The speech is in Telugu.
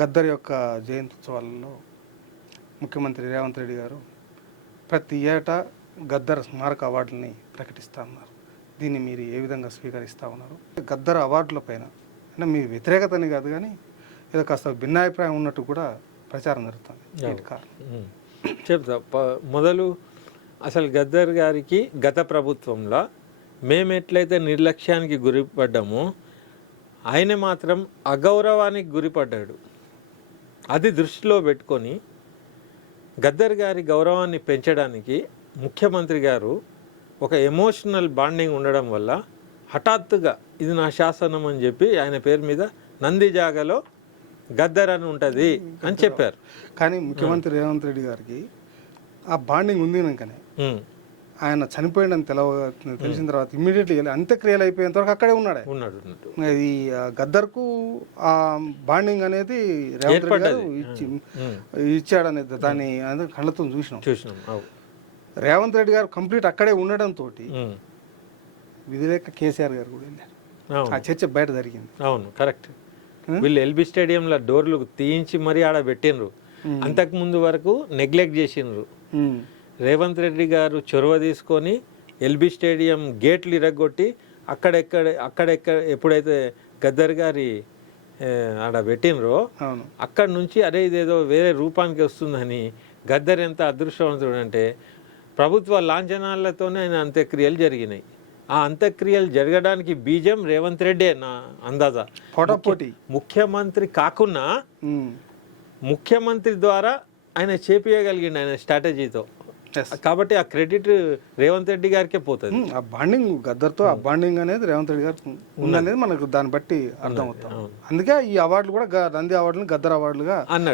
గద్దర్ యొక్క జయంత్యుత్సవాలలో ముఖ్యమంత్రి రేవంత్ రెడ్డి గారు ప్రతి ఏటా గద్దర్ స్మారక అవార్డులని ప్రకటిస్తూ ఉన్నారు. దీన్ని మీరు ఏ విధంగా స్వీకరిస్తూ ఉన్నారు? గద్దర్ అవార్డుల పైన అంటే మీ వ్యతిరేకతని కాదు కానీ ఏదో కాస్త భిన్నాభిప్రాయం ఉన్నట్టు కూడా ప్రచారం జరుగుతుంది. చెప్తా మొదలు అసలు గద్దర్ గారికి గత ప్రభుత్వంలో మేము ఎట్లయితే నిర్లక్ష్యానికి గురిపడ్డామో ఆయన మాత్రం అగౌరవానికి గురిపడ్డాడు. అది దృష్టిలో పెట్టుకొని గద్దర్ గారి గౌరవాన్ని పెంచడానికి ముఖ్యమంత్రి గారు ఒక ఎమోషనల్ బాండింగ్ ఉండడం వల్ల హఠాత్తుగా ఇది నా శాసనం అని చెప్పి ఆయన పేరు మీద నంది జాగలో గద్దర్ అని ఉంటుంది అని చెప్పారు. కానీ ముఖ్యమంత్రి రేవంత్ రెడ్డి గారికి ఆ బాండింగ్ ఉంది కనుకనే ఆయన చనిపోయిందని తెలిసిన తర్వాత ఇమ్మీడియట్లీ అంత్యక్రియలు అయిపోయేంత వరకు అక్కడే ఉన్నాడు. ఇది గద్దర్కు ఆ బాండింగ్ అనేది రేవంత్ రెడ్డి గారు ఇచ్చాడనేది దాన్ని కళ్ళతో చూసినాం. రేవంత్ రెడ్డి గారు కంప్లీట్ అక్కడే ఉండడంతో విధిలేక కేసీఆర్ గారు కూడా వెళ్ళారు. ఆ చర్చ బయట జరిగింది. అవును, కరెక్ట్. వీళ్ళు ఎల్బీ స్టేడియంలో డోర్లు తీయించి మరీ ఆడ పెట్టినరు. అంతకు ముందు వరకు నెగ్లెక్ట్ చేసినారు. రేవంత్ రెడ్డి గారు చొరవ తీసుకొని ఎల్బీ స్టేడియం గేట్లు ఇరగొట్టి అక్కడెక్కడ ఎప్పుడైతే గద్దర్ గారి ఆడ పెట్టినరో అక్కడి నుంచి అరే ఇదేదో వేరే రూపానికి వస్తుందని గద్దర్ ఎంత అదృష్టవంతుడు అంటే ప్రభుత్వ లాంఛనాలతోనే ఆయన అంత్యక్రియలు జరిగినాయి. ఆ అంత్యక్రియలు జరగడానికి బీజం రేవంత్ రెడ్డే నా అందాజా. ముఖ్యమంత్రి కాకున్నా ముఖ్యమంత్రి ద్వారా ఆయన చేపియగలిగిండు ఆయన స్ట్రాటజీతో. కాబట్టి ఆ క్రెడిట్ రేవంత్ రెడ్డి గారికే పోతుంది. ఆ బాండింగ్ గద్దర్తో ఆ బాండింగ్ అనేది రేవంత్ రెడ్డి గారికి ఉందనేది మనకు దాన్ని బట్టి అర్థమవుతాం. అందుకే ఈ అవార్డులు కూడా నంది అవార్డులు గద్దర్ అవార్డులుగా అన్నాడు.